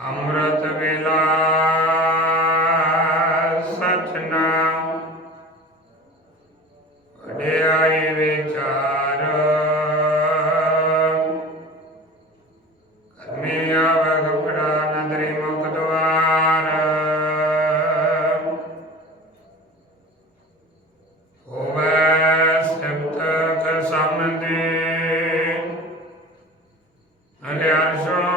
ਅੰਮ੍ਰਿਤ ਵੇਲਾ, ਸਚ ਨਾਮ। ਵਡਿਆਈ ਵਿਚਾਰ। ਕਰਮੀ ਆਵਗ ਪੜਾ ਨਦਰੀ ਮੁਖ ਦਵਾਰ ਹੋਵੇ ਸਿਫਤ ਕਸਮਦੇ ਅਲਿਆਰਸ਼ੋਂ ਗੁਰਸ਼ੋਂ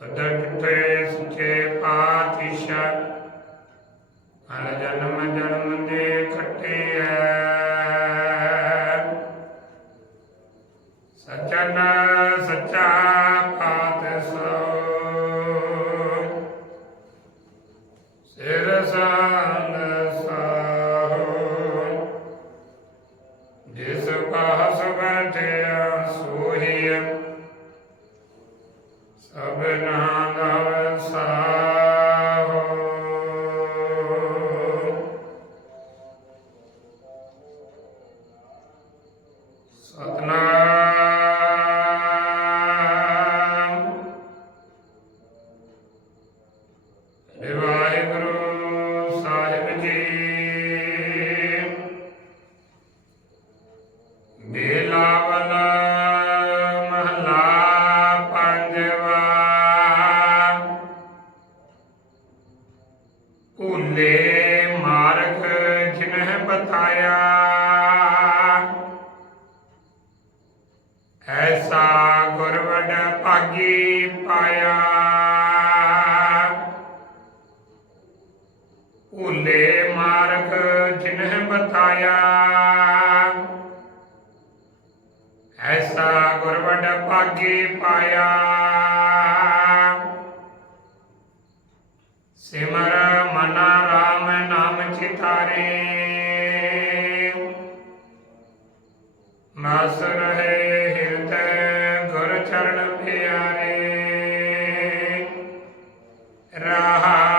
The plays place came. ਸਭਨਾ ਦਾ ਸਾਹੋ ਸਤਨਾਮ। ਸ੍ਰੀ ਵਾਹਿਗੁਰੂ ਸਾਹਿਬ ਜੀ। ऊले मार्ग जिन्ह बताया। ऐसा गुरवड पागी पाया। उले मार्ग जिन्ह बताया। ऐसा गुरवड पागी पाया। सिमर थारे मासुर है हृदय गुर चरण प्यारे। रहा।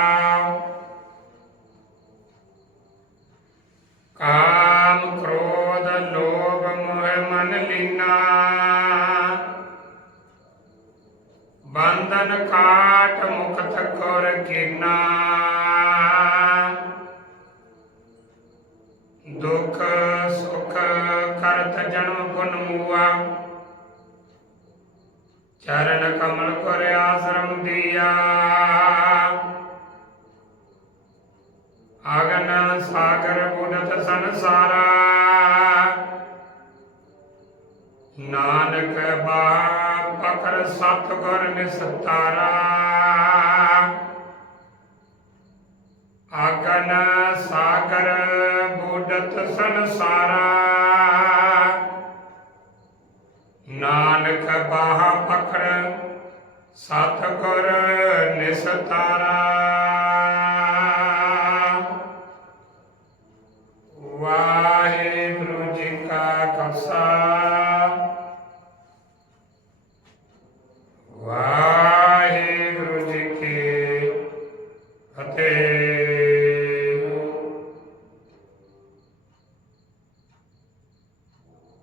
काम क्रोध लोभ मोह मन लीना। बंधन काट मुक्त कर गिरना ਦੁਖ, ਸੁਖ, ਕਰਤ, ਜਨਮ, ਗੁਣ, ਮੂਆ। ਚਰਨ, ਕਮਲ ਕਰ ਆਸਰਮ, ਦੀਆ। ਆਗਨ, ਸਾਗਰ, ਬੁਨਤ, ਸੰਸਾਰਾ। ਨਾਨਕ ਬਾ ਪਕਰ ਸਤ ਗੁਰ ਨਿਸਤਾਰਾ। ਆਗਨ, ਸਾਗਰ ਜਗਤ ਸੰਸਾਰਾ। ਨਾਨਕ ਬਾਹ ਪਖੜ ਸਤ ਗੁਰ ਵਾਹਿਗੁਰੂ ਜੀ ਕਾ ਖਾਲਸਾ। ਵਾਹਿਗੁਰੂ ਜੀ ਕੀ ਫਤਿਹ।